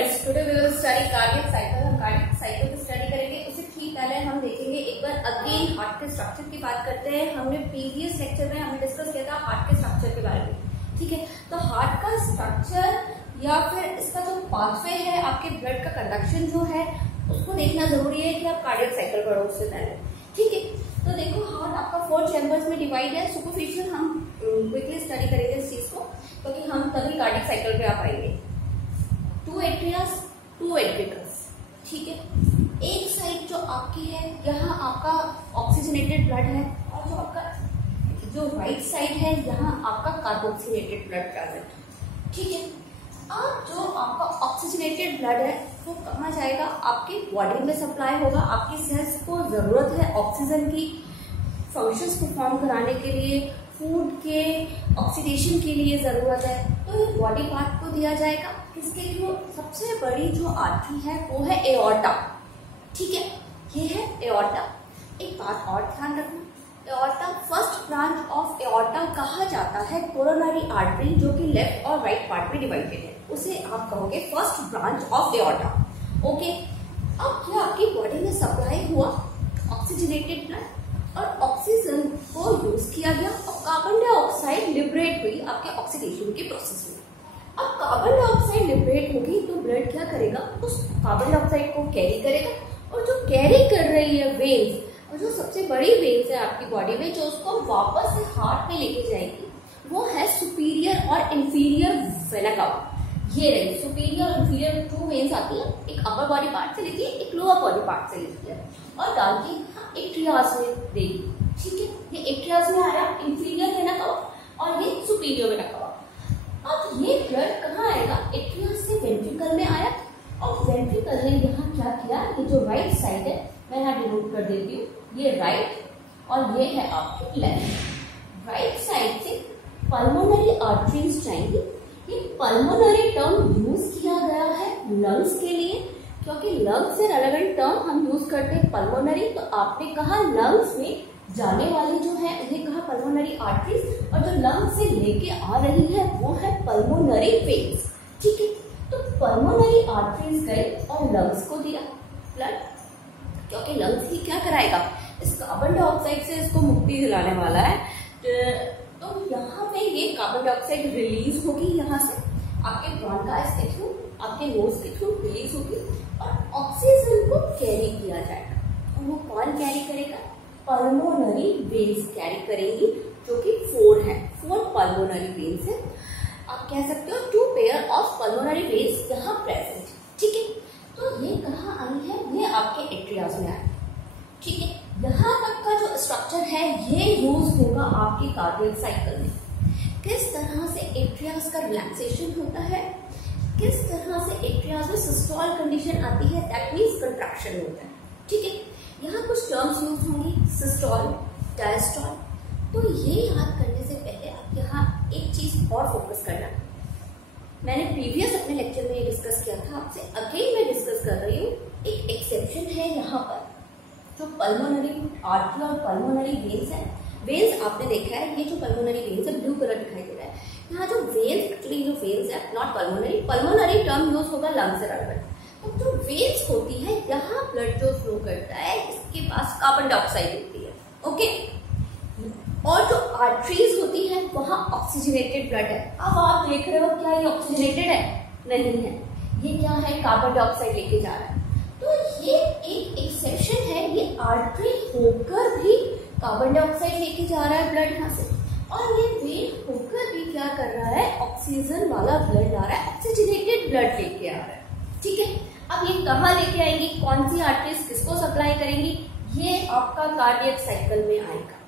Friends, today we will study cardiac cycle. हम cardiac cycle की study करेंगे। उससे ठीक पहले हम देखेंगे एक बार अगेन हार्ट के स्ट्रक्चर की बात करते हैं। हमने प्रीवियस लेक्चर में हमने डिस्कस किया था हार्ट के स्ट्रक्चर के बारे में, ठीक है। तो हार्ट का स्ट्रक्चर या फिर इसका जो पाथवे है, आपके ब्लड का कंडक्शन जो है, उसको देखना जरूरी है कि आप कार्डियक साइकिल पढ़ो उससे पहले, ठीक है। तो देखो हार्ट आपका 4 चैम्बर्स में डिवाइड है। सुपरफिशियल हम क्विकली स्टडी करेंगे इस चीज को, क्योंकि हम तभी कार्डियक साइकिल पे आ पाएंगे। 2 एट्रियास, 2 वेंट्रिकल्स, ठीक है। एक साइड जो आपकी है, यहाँ आपका ऑक्सीजनेटेड ब्लड है, और जो आपका जो राइट साइड है, यहाँ आपका कार्बोक्सिलेटेड ब्लड प्रेजेंट है, ठीक है। अब जो आपका ऑक्सीजनेटेड ब्लड है वो कहाँ जाएगा? आपके बॉडी में सप्लाई होगा। आपकी सेल्स को जरूरत है ऑक्सीजन की फंक्शंस परफॉर्म कराने के लिए, फूड के ऑक्सीडेशन के लिए जरूरत है। तो ये बॉडी पार्ट को दिया जाएगा किसके लिए? सबसे बड़ी जो आर्टरी है वो है एओर्टा, ठीक है। ये है एओर्टा। एक बात और ध्यान रखना, aorta first branch of aorta कहा जाता है कोरोनरी आर्टरी, जो कि लेफ्ट और राइट पार्ट में डिवाइडेड है, उसे आप कहोगे first branch of aorta, okay. अब क्या आपकी बॉडी में सप्लाई हुआ ऑक्सीजनेटेड ब्लड, और ऑक्सीजन को यूज किया गया, और कार्बन डाइऑक्साइड लिबरेट हुई आपके ऑक्सीडेशन के प्रोसेस में। अब कार्बन डाइऑक्साइड लिबरेट होगी तो ब्लड क्या करेगा? उस कार्बन डाइऑक्साइड को कैरी करेगा, और जो कैरी कर रही है वेन्स, और जो सबसे बड़ी वेन्स है आपकी बॉडी में, जो उसको वापस से हार्ट में लेके जाएगी, वो है सुपीरियर और इंफीरियर वेना कावा। ये रही सुपीरियर और इंफीरियर 2 वेन्स आती है, एक अपर बॉडी पार्ट से लेती है, एक लोअर बॉडी पार्ट से लेती है, और डाल के एट्रियास में देगी, ठीक है। ये एट्रियास में आया इंफीरियर वेना कावा, और ये सुपीरियर वेना कावा। अब ये ब्लड कहाँ आएगा? एट्रियास से वेंट्रिकल में आया, और वेंट्रिकल ने यहाँ क्या किया? ये जो राइट साइड है, मैं यहाँ डिनोट कर देती हूँ, ये राइट और ये है आपकी लेफ्ट। राइट साइड से पल्मोनरी आर्टरीज जाएंगी। ये पल्मोनरी टर्म यूज किया गया है लंग्स के लिए, क्योंकि लंग्स से रेलेवेंट टर्म हम यूज करते हैं पल्मोनरी। तो आपने कहा लंग्स में जाने वाली जो है उन्हें कहा पल्मोनरी आर्टरीज, और जो लंग्स से लेके आ रही है वो है पल्मोनरी वेन्स, ठीक है। तो पल्मोनरी आर्टरीज गए और लंग्स को दिया ब्लड, क्योंकि लंग्स ही क्या कराएगा? इस कार्बन डाइऑक्साइड से इसको मुक्ति दिलाने वाला है। तो यहाँ पे ये कार्बन डाइऑक्साइड रिलीज होगी, यहाँ से आपके ब्रोंकाइल्स के थ्रू, आपके नोज के थ्रू रिलीज होगी, और ऑक्सीजन को कैरी किया जाएगा। और वो कौन कैरी करेगा? पल्मोनरी वेन्स कैरी करेंगी, जो कि 4 है, 4 पल्मोनरी वेन्स है। आप कह सकते हो 2 पेयर ऑफ पल्मोनरी वेन्स यहाँ प्रेजेंट, ठीक है। तो ये कहाँ आई है? ये आपके एट्रियास में आई, ठीक है। यहाँ तक का जो स्ट्रक्चर है ये यूज होगा आपकी कार्डियक साइकिल में। किस तरह से एट्रियास का रिलैक्सेशन होता है, किस तरह से एट्रियास में सिस्टोल कंडीशन आती है, दैट मीन्स कंट्रैक्शन होता है, ठीक है। यहाँ कुछ टर्म्स यूज होंगी, सिस्टोल, डायस्टोल। तो ये याद करने से पहले आप यहाँ एक चीज और फोकस करना। मैंने प्रीवियस अपने लेक्चर में ये डिस्कस किया था आपसे, अगेन मैं डिस्कस कर रही हूँ। एक एक्सेप्शन है यहाँ पर, जो पल्मोनरी आर्टरी और पल्मोनरी वेन्स है। वेन्स आपने देखा है, ये जो पल्मोनरी वेन्स है ब्लू कलर दिखाई दे रहा है। यहाँ जो वेन्स, एक्चुअली जो वेन्स है not pulmonary, pulmonary term use होगा लंग से रेलेवेंट। तो जो वेन्स होती है, यहाँ ब्लड जो फ्लो करता है, इसके पास कार्बन डाइऑक्साइड होती है, ओके। और जो आर्टरीज होती है वहाँ ऑक्सीजनेटेड ब्लड है। अब आप देख रहे हो क्या ये ऑक्सीजनेटेड है? नहीं है, ये क्या है? कार्बन डाइऑक्साइड लेके जा रहा है। तो ये एक एक्सेप्शन है, ये आर्टरी होकर भी कार्बन डाइऑक्साइड लेके जा रहा है ब्लड यहाँ से, और ये वेन होकर भी क्या कर रहा है? ऑक्सीजन वाला ब्लड ला रहा है, ऑक्सीजनेटेड ब्लड लेके आ रहा है, ठीक है। अब ये कहाँ लेके आएंगी? कौन सी आर्टरीज किसको सप्लाई करेंगी? ये आपका कार्डियक साइकिल में आएगा,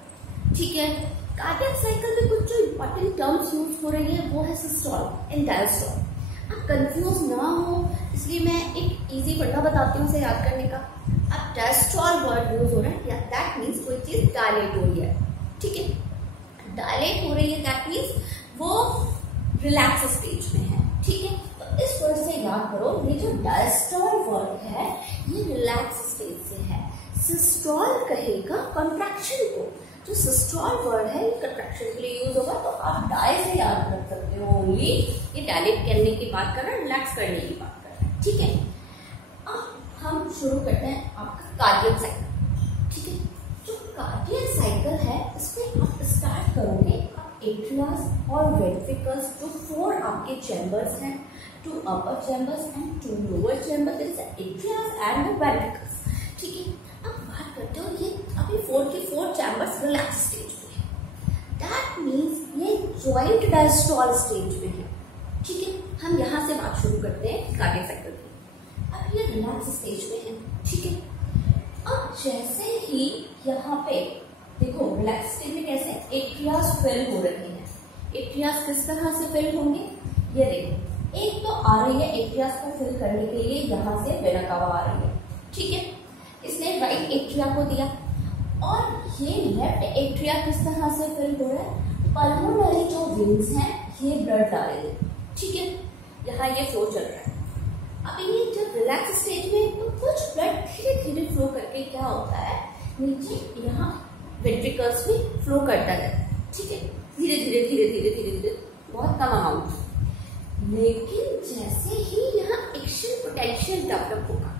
ठीक है। कार्डियक साइकिल में कुछ जो इंपॉर्टेंट टर्म्स यूज हो रही है वो है सिस्टोल एंड डायस्टोल। आप कंफ्यूज ना हो इसलिए मैं एक इजी फंडा बताती हूँ उसे याद करने का। अब डायस्टोल वर्ड यूज हो रहा है, दैट मीन्स कोई चीज डायलेट हो रही है, ठीक है। डायलेट हो रही है दैट मीन्स वो रिलैक्स स्टेज में है, ठीक है। तो इस वर्ड से याद करो, ये जो डायस्टोल वर्ड है ये रिलैक्स स्टेज से है। सिस्टोल कहेगा कंट्रैक्शन को, जो सिस्टोल वर्ड है ये कंट्रैक्शन के लिए यूज होगा। तो आप डाय से याद कर सकते हो, ओनली ये डायलेट करने की बात कर रहे हैं, रिलैक्स करने की बात कर रहे हैं, ठीक है, अब हम शुरू करते हैं आपका कार्डियक साइकिल। ठीक है, जो कार्डियक साइकिल है इसमें आप स्टार्ट करोगे एट्रियास और वेंट्रिकल्स, जो 4 आपके चैम्बर्स हैं, 2 upper chambers and 2 lower chambers, that is atrias and the ventricles. ठीक है, अब बात करते हो ये अभी 4 के 4 चैम्बर्स रिलैक्स स्टेज पे है, दैट मीन्स ये ज्वाइंट डायस्टोल स्टेज पे है। ठीक है, हम यहाँ से बात शुरू करते हैं कार्डियक साइकिल की। अब ये रिलैक्स स्टेज पे है। ठीक है, अब जैसे ही यहाँ पे देखो रिलैक्स स्टेज में कैसे एट्रियास फिल हो रहे हैं। एट्रियास किस तरह से फिल होंगे, ये देखो, एक तो आ रही है एट्रियास को फिल करने के लिए यहाँ से वेना कावा आ रही है। ठीक है, इसने राइट एट्रिया को दिया और ये लेफ्ट एट्रिया किस तरह से फिल हो रहा है, पल्मोनरी जो विंग्स हैं ये ब्लड डाल रही है। ठीक है, यहाँ ये फ्लो चल रहा है। अब ये जब रिलैक्स स्टेज में तो कुछ ब्लड धीरे धीरे फ्लो करके क्या होता है, नीचे यहाँ वेंट्रिकल्स में फ्लो करता है। ठीक है, धीरे धीरे धीरे धीरे धीरे धीरे, बहुत कम अमाउंट। लेकिन जैसे ही यहाँ एक्शन पोटेंशियल डेवलप होगा,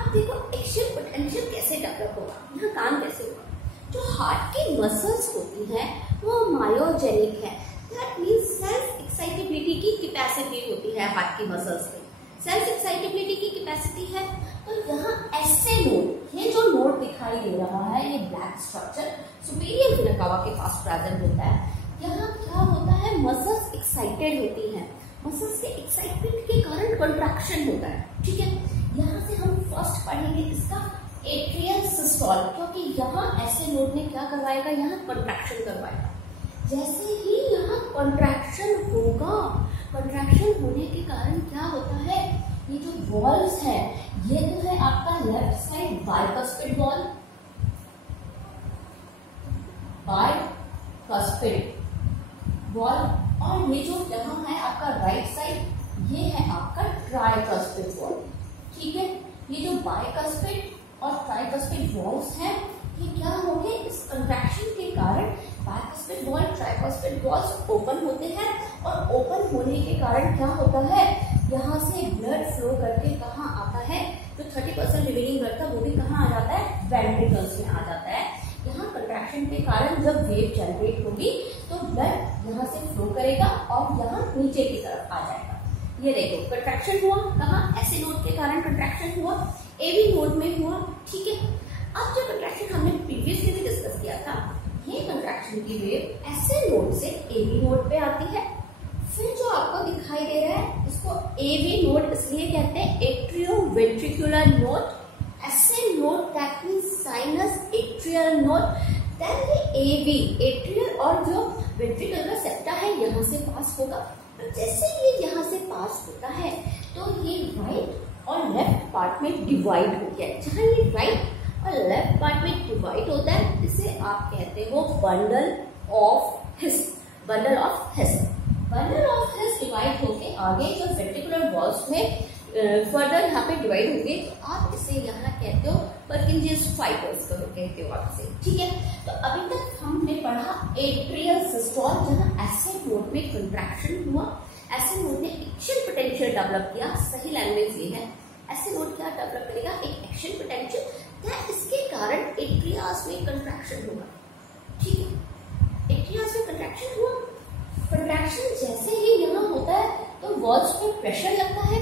अब देखो एक्शन पोटेंशियल कैसे डेवलप होगा, यहाँ काम कैसे होगा, जो हार्ट की मसल्स होती हैं वो मायोजेनिक है, दैट मीन्स सेल्फ एक्साइटेबिलिटी की कैपेसिटी होती है हार्ट की मसल्स में। सेल्फ एक्साइटेबिलिटी की कैपेसिटी है, तो यहाँ ऐसे नोड, ये जो नोड दिखाई दे रहा है, ये black structure superior vena cava के पास प्रेजेंट होता है। यहाँ क्या होता है, मसल्स एक्साइटेड होती हैं, मसल्स के एक्साइटमेंट के कारण कंट्रैक्शन होता है। ठीक है, यहाँ से हम फर्स्ट पढ़ेंगे इसका एट्रियल सिस्टोल, क्योंकि यहाँ ऐसे नोड ने क्या करवाएगा, यहाँ कंट्रैक्शन करवाएगा। जैसे ही यहाँ कंट्रैक्शन होगा, कंट्रैक्शन होने के कारण क्या होता है, ये जो वॉल्स है, ये तो है आपका left side bicuspid valve, bicuspid valve, और ये जो यहाँ है आपका राइट साइड, ये है आपका ट्राइकस्पिड वॉल। ठीक है, ये जो बाइकस्पिड और ट्राइकस्पिड वॉल्स हैं, ये क्या होंगे, इस कंट्रैक्शन के कारण bicuspid valve, tricuspid walls open होते हैं, और ओपन होने के कारण क्या होता है, यहाँ से ब्लड फ्लो करके कहाँ आता है, जो 30% रिमेनिंग ब्लड था वो भी कहाँ आ जाता है, वेंट्रिकल्स में आ जाता है। यहाँ कंट्रैक्शन के कारण जब वेव जनरेट होगी तो ब्लड यहाँ से फ्लो करेगा और यहाँ नीचे की तरफ आ जाएगा। ये देखो कंट्रैक्शन हुआ, कहाँ, ऐसे नोड के कारण कंट्रैक्शन हुआ, एवी नोड में हुआ। ठीक है, अब जो कंट्रैक्शन हमने प्रीवियसली भी डिस्कस किया था, ये कंट्रैक्शन की वेव ऐसे नोड से एवी नोड पे आती है। फिर जो आपको दिखाई दे रहा है, इसको एवी नोड इसलिए कहते हैं, एट्रियोवेंट्रिकुलर नोड, ऐसे node that means sinus atrial node, then ये एवी एट्रियल और जो वेंट्रिकल का सेप्टा है यहाँ से पास होगा। जैसे ये यहाँ से पास होता है तो ये राइट और लेफ्ट पार्ट में डिवाइड हो गया है। जहाँ ये राइट और लेफ्ट पार्ट में डिवाइड होता है, इसे आप कहते हो bundle of his, bundle of his. Bundle of his divide होके आगे जो वेंट्रिकुलर वॉल्स में फर्दर यहाँ पे डिवाइड होंगे, तो आप इसे यहाँ कहते हो पर्किंजेस फाइबर्स को कहते हो आप इसे। ठीक है, तो अभी तक हमने पढ़ा एट्रियल सिस्टोल, जहाँ ऐसे नोड में कंट्रैक्शन हुआ, ऐसे नोड ने एक्शन पोटेंशियल डेवलप किया। सही लैंग्वेज ये है, ऐसे नोड क्या डेवलप करेगा, एक एक्शन पोटेंशियल, इसके कारण एट्रियास में कंट्रैक्शन होगा। ठीक है, एट्रियास में कंट्रैक्शन हुआ, कंट्रैक्शन जैसे ही यहाँ होता है तो वॉल्स पे प्रेशर लगता है,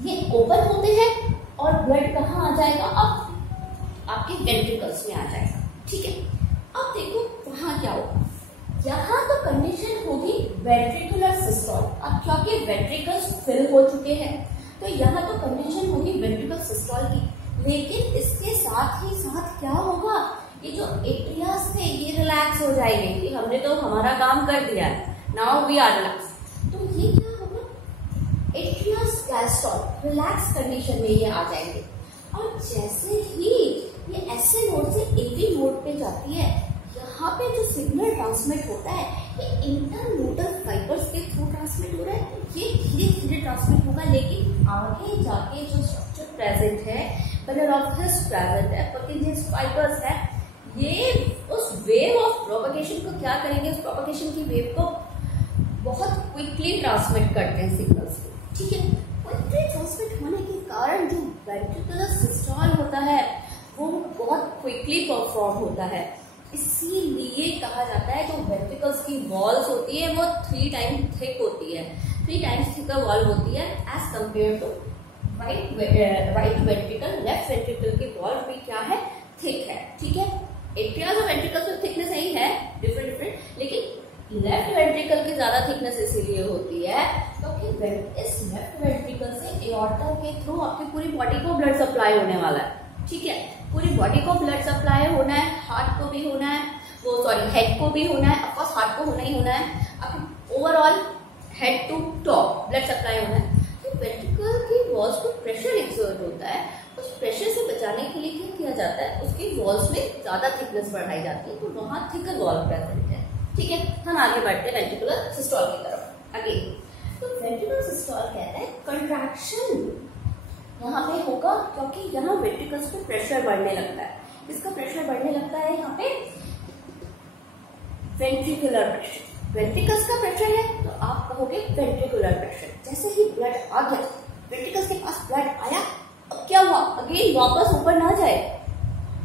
ये ओपन होते हैं और ब्लड कहाँ आ जाएगा, अब आपके वेंट्रिकल्स में आ जाएगा। ठीक है, अब देखो वहां क्या होगा, यहाँ तो कंडीशन होगी वेंट्रिकुलर सिस्टोल। अब क्योंकि वेंट्रिकल्स फिल हो चुके हैं तो यहाँ तो कंडीशन होगी वेंट्रिकल सिस्टोल की, लेकिन इसके साथ ही साथ क्या होगा, ये जो एट्रियास थे ये रिलैक्स हो जाएंगे कि हमने तो हमारा काम कर दिया है, नाउ वी आर रिलैक्स। तो ये क्या होगा, एट्रियास डायस्टोल रिलैक्स कंडीशन में ये आ जाएंगे। और जैसे ही ये ऐसे नोड से एवी नोड पे जाती है, यहाँ पे जो सिग्नल ट्रांसमिट होता है ये इंटरनोडल फाइबर्स के थ्रू ट्रांसमिट हो रहा है। ये धीरे धीरे ट्रांसमिट होगा, लेकिन आगे जाके जो स्ट्रक्चर प्रेजेंट है, बंडल ऑफ हिस प्रेजेंट है, पर्किंजेस फाइबर्स है, ये उस वेव ऑफ प्रोपगेशन को क्या करेंगे, उस प्रोपगेशन की वेव को बहुत क्विकली ट्रांसमिट करते हैं सिग्नल्स को। ठीक है, क्विकली ट्रांसमिट होने के वेंट्रिकुलर सिस्टोल होता है वो बहुत क्विकली परफॉर्म होता है, इसीलिए कहा जाता है जो वेंट्रिकल्स की वॉल्स होती है वो 3 टाइम्स थिक होती है, 3 टाइम्स थिकर वॉल होती है as compare to right ventricle. Left ventricle की वॉल भी क्या है, थिक है, ठीक है। एट्रिया और वेंट्रिकल में थिकनेस यही है, डिफरेंट, लेकिन लेफ्ट वेंट्रिकल की ज्यादा थिकनेस इसीलिए होती है क्योंकि इस लेफ्ट वेंट्रिकल से एओर्टा के थ्रू आपकी पूरी बॉडी को ब्लड सप्लाई होने वाला है, ठीक है। पूरी बॉडी को ब्लड सप्लाई होना है, हार्ट को भी होना है, हेड को भी होना है, ऑफकोर्स हार्ट को होना ही होना है, आपकी overall head to top blood supply होना है। तो वेंट्रिकल की वॉल्स को प्रेशर एक्सर्ट होता है, उस प्रेशर से बचाने के लिए क्या किया जाता है, उसकी वॉल्स में ज्यादा थिकनेस बढ़ाई जाती है, तो वहां थिकर वॉल प्रेजेंट है, ठीक है। हम आगे बढ़ते हैं वेंट्रिकुलर सिस्टोल की तरफ। अगेन तो वेंट्रिकुलर सिस्टोल कहता है कंट्रैक्शन यहाँ पे होगा क्योंकि यहाँ वेंट्रिकल्स पे प्रेशर बढ़ने लगता है। इसका प्रेशर बढ़ने लगता है यहाँ पे वेंट्रिकुलर प्रेशर, वेंट्रिकल्स का प्रेशर है तो आप कहोगे वेंट्रिकुलर प्रेशर। जैसे ही ब्लड आ गया वेंट्रिकल्स के पास, ब्लड आया, अब क्या हुआ, अगेन वापस ऊपर ना जाए,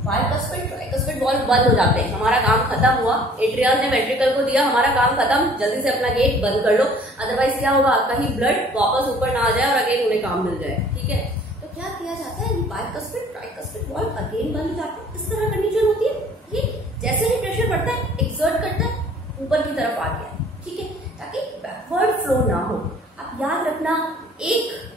बाइकस्पिड ट्राइकस्पिड वॉल्व बंद हो जाते हैं, हमारा काम खत्म हुआ, एट्रियल ने वेंट्रिकल को दिया हमारा काम खत्म, जल्दी से अपना गेट बंद कर लो, अदरवाइज क्या होगा, कहीं ब्लड वापस ऊपर ना आ जाए और अगेन उन्हें काम मिल जाए, ठीक है। तो क्या किया जाता है, बाइकस्पिड ट्राइकस्पिड वॉल्व अगेन बंद हो जाते हैं, इस तरह कंडीशन होती है। ये जैसे ही प्रेशर बढ़ता है एक्सर्ट करता है, ऊपर की तरफ आ गया, ठीक है, ताकि बैकवर्ड फ्लो ना हो। आप याद रखना, एक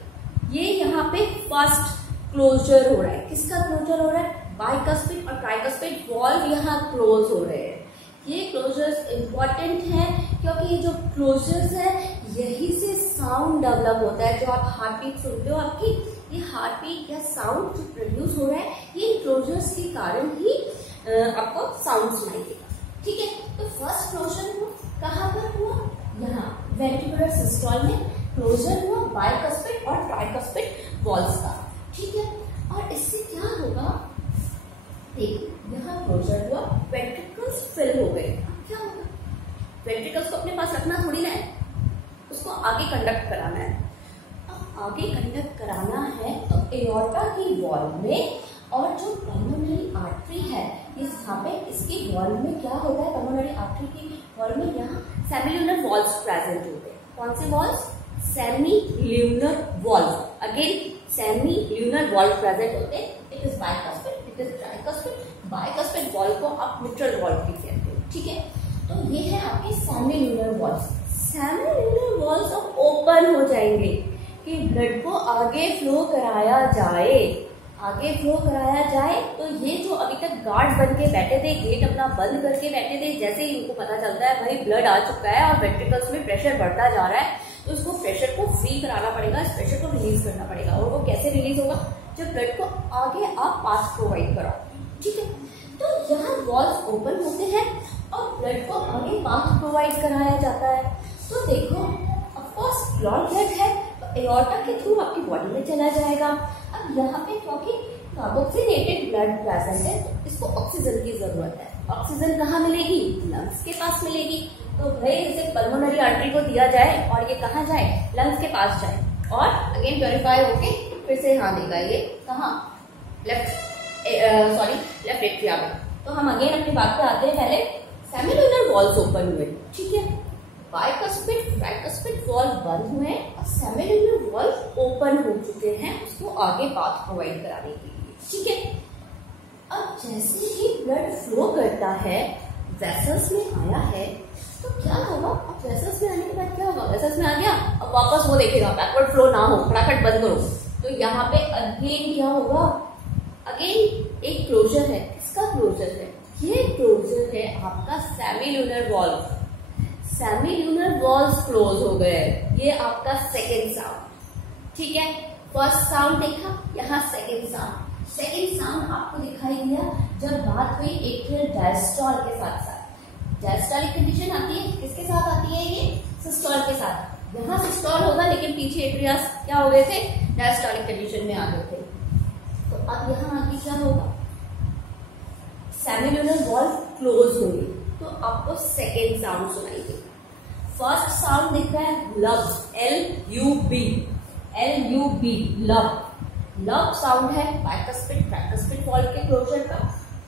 ये यहाँ पे फर्स्ट क्लोजर हो रहा है, किसका क्लोजर हो रहा है, बाइकस्पिड और ट्राइकस्पिड वॉल्व यहाँ क्लोज हो रहे हैं। ये क्लोजर्स इंपॉर्टेंट है क्योंकि ये जो क्लोजर्स है यही से साउंड डेवलप होता है। जो आप हार्ट बीट सुनते हो, आपकी ये हार्ट बीट या साउंड जो प्रोड्यूस हो रहा है, ये क्लोजर्स के कारण ही आपको साउंड सुनाई देगा, ठीक है। तो फर्स्ट क्लोजर हुआ कहाँ पर हुआ, यहाँ वेंट्रिकुलर सिस्टोल में क्लोजर हुआ बाइकस्पिड और ट्राइकस्पिड वॉल्व्स का, ठीक है। और इससे क्या होगा, यहाँ क्लोजर हुआ, वेंट्रिकल्स फिल हो गए, क्या होगा, वेंट्रिकल्स को अपने पास रखना थोड़ी ना है, उसको आगे कंडक्ट कराना है। अब आगे कंडक्ट कराना है तो एओर्टा की वॉल में और जो पल्मोनरी आर्टरी है यहाँ पे, इसकी वॉल में क्या होता है, पल्मोनरी आर्टरी की वॉल में यहाँ सेमील्यूनर वॉल्व्स प्रेजेंट होते हैं। कौन से valves, सेमील्यूनर valve, again सेमील्यूनर valve present होते हैं। It is bicuspid, it is tricuspid. Bicuspid valve को आप मिट्रल वॉल्व भी कहते हो, ठीक है। तो ये है आपके सेमील्यूनर वॉल्व्स। सेमील्यूनर वॉल्व्स अब ओपन हो जाएंगे कि ब्लड को आगे फ्लो कराया जाए, आगे फ्लो कराया जाए। तो ये जो अभी तक गार्ड बन के बैठे थे, गेट अपना बंद करके बैठे थे, जैसे ही इनको पता चलता है भाई ब्लड आ चुका है और वेंट्रिकल्स में प्रेशर बढ़ता जा रहा है, तो इसको प्रेशर को फ्री कराना पड़ेगा, इस प्रेशर को रिलीज करना पड़ेगा। और वो कैसे रिलीज होगा, जब ब्लड को आगे आप पास प्रोवाइड कराओ, ठीक है। तो यहाँ वॉल्व्स ओपन होते हैं और ब्लड को आगे पास प्रोवाइड कराया जाता है। तो देखो ऑफकोर्स ब्लड है तो एओर्टा के थ्रू आपकी बॉडी में चला जाएगा। अब यहाँ पे क्योंकि कार्बोक्सिलेटेड ब्लड प्रेजेंट है तो इसको ऑक्सीजन की जरूरत है। ऑक्सीजन कहाँ मिलेगी, लंग्स के पास मिलेगी। तो भाई इसे पल्मोनरी आर्टरी को दिया जाए और ये कहाँ जाए, लंग्स के पास जाए और अगेन प्योरीफाई होके फिर से यहाँ देगा, ये कहाँ, लेफ्ट एट्रिया में। तो हम अगेन अपनी बात पे आते हैं, पहले सेमील्यूनर वॉल्व्स ओपन हुए, ठीक है, बाइकस्पिड ट्राइकस्पिड वॉल्व बंद हुए और सेमील्यूनर वॉल्व ओपन हो चुके हैं उसको आगे पाथ प्रोवाइड कराने के लिए, ठीक है। अब जैसे ही ब्लड फ्लो करता है, वेसल्स में आया है, तो क्या होगा, अब वेसल्स में आने के बाद क्या होगा, वेसल्स में आ गया, अब वापस वो देखेगा बैकवर्ड फ्लो ना हो, फटाफट बंद करो। तो यहाँ पे अगेन क्या होगा, अगेन एक क्लोजर है, किसका क्लोजर है, ये क्लोजर है आपका सेमील्यूनर वॉल्व। सेमील्यूनर वॉल्व्स क्लोज हो गए, ये आपका सेकेंड साउंड, ठीक है। फर्स्ट साउंड देखा, यहाँ सेकेंड साउंड। सेकेंड साउंड आपको दिखाई दिया जब बात हुई एट्रियल डायस्टॉल के साथ साथ। डायस्टॉलिक कंडीशन आती है, किसके साथ आती है, ये सिस्टोल के साथ। यहाँ सिस्टोल होगा लेकिन पीछे एट्रियास क्या हो गए थे, डायस्टॉलिक कंडीशन में आ गए थे। तो अब यहाँ आगे क्या होगा, सेमील्यूनर वॉल्व क्लोज होगी, तो आपको सेकेंड साउंड सुनाई देगा। फर्स्ट साउंड दिख रहा है लब, LUB, LUB लब, लब साउंड है बाइकस्पिड ट्राइकस्पिड वॉल्व के क्लोजर का,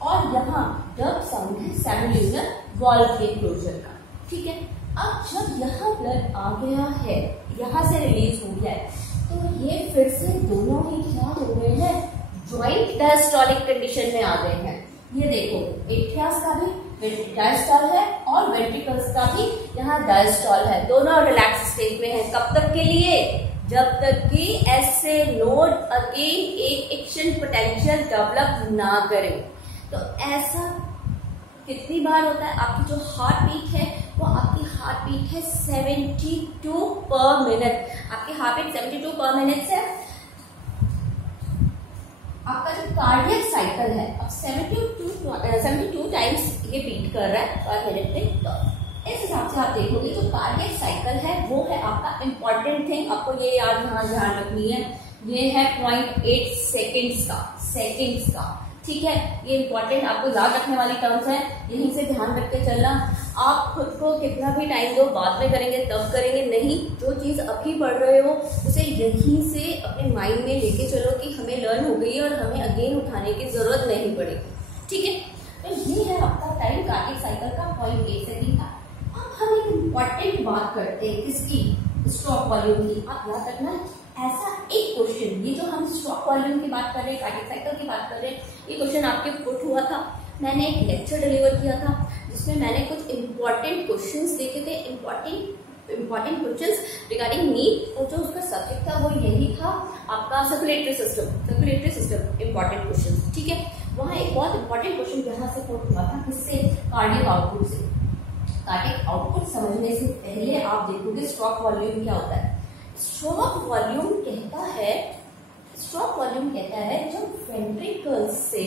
और यहाँ डब साउंड है सेमिल्यूनर वॉल्व के क्लोजर का। ठीक है, अब जब यहाँ ब्लड आ गया है, यहाँ से रिलीज हो गया है, तो ये फिर से दोनों ही क्या हो गए हैं, ज्वाइंट डायस्टोलिक कंडीशन में आ गए हैं। ये देखो एट्रियास का भी डायस्टॉल है और वेंट्रिकल्स का भी यहाँ डायस्टॉल है, दोनों रिलैक्स स्टेट में है। कब तक के लिए? जब तक कि ऐसे नोड अगेन एक एक्शन पोटेंशियल डेवलप ना करे। तो ऐसा कितनी बार होता है? आपकी जो हार्ट बीट है वो आपकी हार्ट बीट है 72 पर मिनट। आपकी हार्ट बीट 72 पर मिनट से आपका जो कार्डियक साइकिल है अब 72 टाइम्स ये बीट कर रहा है पर मिनट पे। तो इस हिसाब से आप देखोगे जो कार्डियक साइकिल है वो है आपका इंपॉर्टेंट थिंग, आपको ये याद यहाँ ध्यान रखनी है। ये है 0.8 सेकेंड्स का। ठीक है, ये इंपॉर्टेंट आपको याद रखने वाली टर्म्स है, यहीं से ध्यान रख के चलना। आप खुद को कितना भी टाइम दो, बाद में करेंगे तब करेंगे नहीं, जो चीज अभी पढ़ रहे हो उसे यहीं से अपने माइंड में लेके चलो कि हमें लर्न हो गई और हमें अगेन उठाने की जरूरत नहीं पड़ेगी। ठीक है, तो ये है आपका टाइम कार्डियक साइकिल का 0.8 सेकेंड का। अब हम एक इम्पॉर्टेंट बात करते हैं किसकी? स्ट्रोक वॉल्यूम की। आप याद रखना ऐसा एक क्वेश्चन, ये जो हम स्ट्रोक वॉल्यूम की बात कर रहे हैं, कार्डियक साइकिल की बात कर रहे हैं, ये क्वेश्चन आपके पुट हुआ था। मैंने एक लेक्चर डिलीवर किया था जिसमें मैंने कुछ इंपॉर्टेंट क्वेश्चंस देखे थे, इंपॉर्टेंट क्वेश्चंस रिगार्डिंग नीड, और जो उसका सब्जेक्ट था वो यही था आपका सर्कुलेटरी सिस्टम इंपॉर्टेंट क्वेश्चंस। ठीक है, वहाँ एक बहुत इंपॉर्टेंट क्वेश्चन यहाँ से पुट हुआ था, किससे? कार्डियक आउटपुट से। कार्डियक आउटपुट समझने से पहले आप देखोगे स्ट्रोक वॉल्यूम क्या होता है। स्ट्रोक वॉल्यूम कहता है जब वेंट्रिकल्स से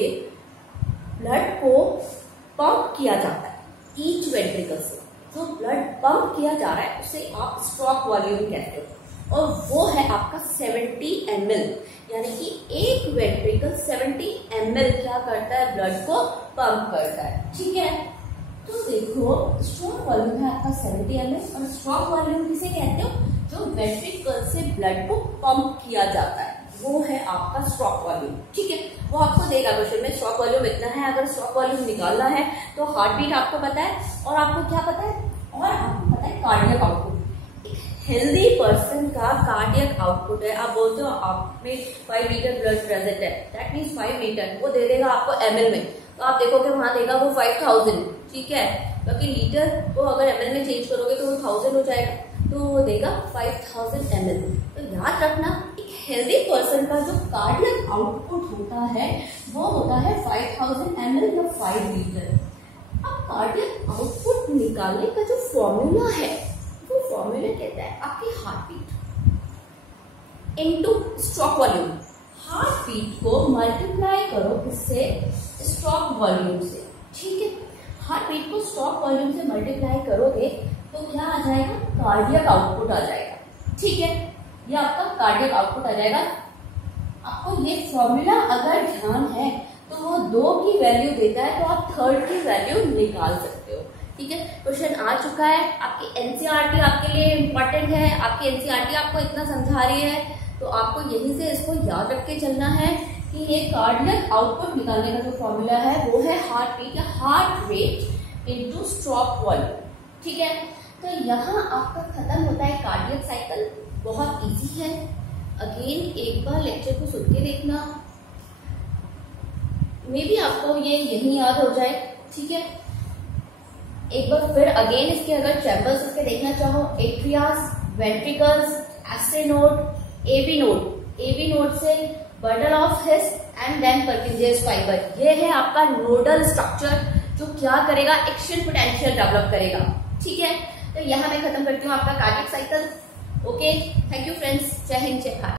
ब्लड को पंप किया जाता है, ईच वेंट्रिकल से जो ब्लड पंप किया जा रहा है उसे आप स्ट्रोक वॉल्यूम कहते हो, और वो है आपका 70 ml, यानी कि एक वेंट्रिकल 70 ml क्या करता है? ब्लड को पंप करता है। ठीक है, तो देखो स्ट्रोक वॉल्यूम है आपका 70 ml, और स्ट्रोक वॉल्यूम किसे कहते हो? जो वेंट्रिकल से ब्लड को पंप किया जाता है वो है आपका स्ट्रोक वॉल्यूम। ठीक है, वो आपको देगा क्वेश्चन में, स्ट्रोक वॉल्यूम इतना है। अगर स्ट्रोक वॉल्यूम निकालना है तो हार्ट बीट आपको पता है, और आपको क्या पता है? और आपको पता है कार्डियक आउटपुट। एक हेल्दी पर्सन का कार्डियक आउटपुट है, आप बोलते हो आप में 5 लीटर ब्लड प्रेजेंट है, दैट मीन्स 5 लीटर, वो दे देगा आपको ml में, तो आप देखोगे वहां देगा वो 5000। ठीक है, क्योंकि लीटर को अगर ml में चेंज करोगे तो वो 1000 हो जाएगा, तो वो देगा 5000 ml। तो याद रखना एक हेल्दी पर्सन का जो कार्डियक आउटपुट होता है वो होता है 5000 ml या 5 लीटर। अब कार्डियक आउटपुट निकालने का जो फॉर्मूला है वो फॉर्मूला कहता है आपकी heart beat into stroke volume. Heart beat को मल्टीप्लाई करो किससे? स्ट्रोक वॉल्यूम से। ठीक है, हार्ट बीट को स्ट्रोक वॉल्यूम से मल्टीप्लाई करोगे तो क्या आ जाएगा? कार्डियक आउटपुट आ जाएगा। ठीक है, ये आपका कार्डियक आउटपुट आ जाएगा। आपको ये फॉर्मूला अगर ध्यान है तो वो 2 की वैल्यू देता है, तो आप 3rd की वैल्यू निकाल सकते हो। ठीक है, क्वेश्चन आ चुका है। आपकी एनसीईआरटी आपके लिए इम्पोर्टेंट है, आपकी एनसीईआरटी आपको इतना समझा रही है, तो आपको यहीं से इसको याद रख के चलना है कि ये कार्डियक आउटपुट निकालने का जो फॉर्मूला है वो है हार्ट बीट या heart rate into stroke volume. ठीक है, तो यहाँ आपका खत्म होता है कार्डियक साइकिल। बहुत इजी है, अगेन एक बार लेक्चर को सुन के देखना, मे बी आपको ये यही याद हो जाए। ठीक है, एक बार फिर अगेन इसके अगर चैम्बर्स इसके देखना चाहो, एट्रियास, वेंट्रिकल्स, एस्ट्रे नोड, एबी नोड से bundle of His and then Purkinje's fibre. ये है आपका नोडल स्ट्रक्चर जो क्या करेगा? एक्शन पोटेंशियल डेवलप करेगा। ठीक है, तो यहाँ मैं खत्म करती हूँ आपका cardiac cycle. Okay, thank you friends, जय हिंद, जय भारत।